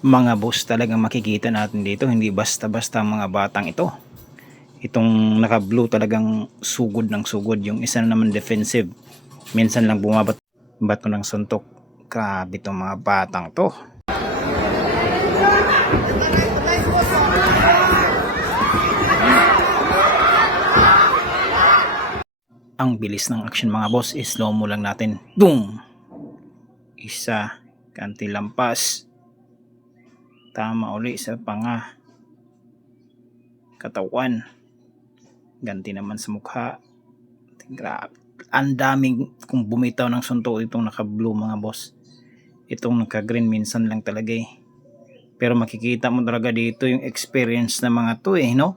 Mga boss, talagang makikita natin dito, hindi basta-basta mga batang ito. Itong naka-blue talagang sugod ng sugod, yung isa naman defensive. Minsan lang bumabat bato ng suntok. Grabe itong mga batang to. Ang bilis ng action mga boss, slow mo lang natin. Boom! Isa, kanti lampas. Tama uli sa panga. Katawan. Ganti naman sa mukha. Grabe. Ang daming kung bumitaw ng suntok itong naka-blue mga boss. Itong naka-green minsan lang talaga eh. Pero makikita mo talaga dito yung experience ng mga to eh, no?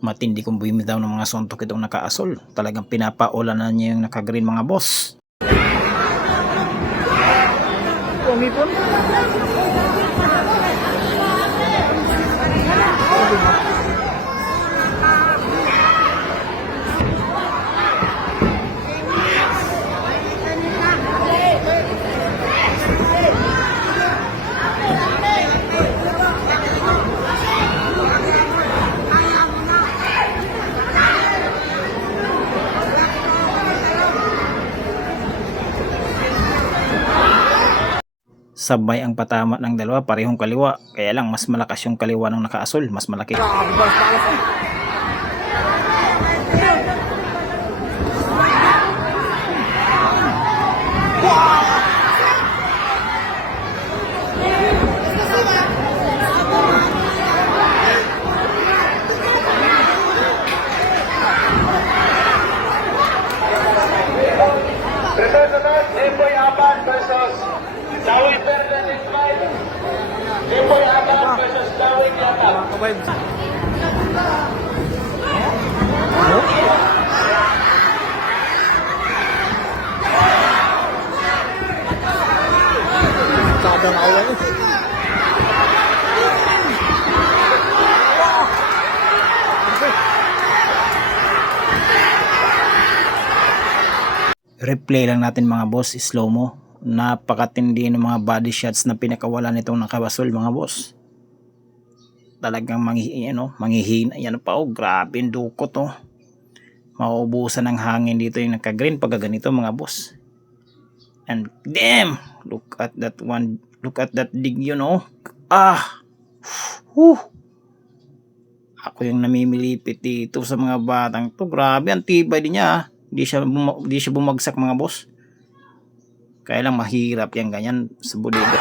Matindi kung bumitaw ng mga suntok itong naka-asol. Talagang pinapaulanan niya yung naka-green mga boss. Umipon? Sabay ang patama ng dalawa, parehong kaliwa. Kaya lang mas malakas yung kaliwa ng naka-asol, mas malaki. Emboy Aban versus Dawit Verden Ismail. Emboy Aban versus Dawit Yatab. Kadang awal ni. Replay lang natin mga boss, slow mo. Napakatindi ng mga body shots na pinakawalan nitong nakabasol mga boss. Talagang manghihina yan pa. Oh, grabe yung dukot oh. Mauubusan ng hangin dito yung naka-green pag ganito mga boss. And damn, look at that one, look at that dig, you know. Ako yung namimilipit dito sa mga batang to. Grabe, ang tibay din niya. Di siya bumagsak mga boss. Kaya lang mahirap yan ganyan sa bodega.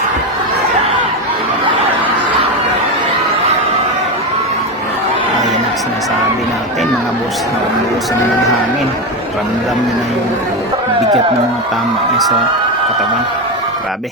Ayan ang sinasabi natin mga boss, na umuusan na ng hangin. Ramdam nyo na yung bigat ng mga tama niya sa katawan. Grabe.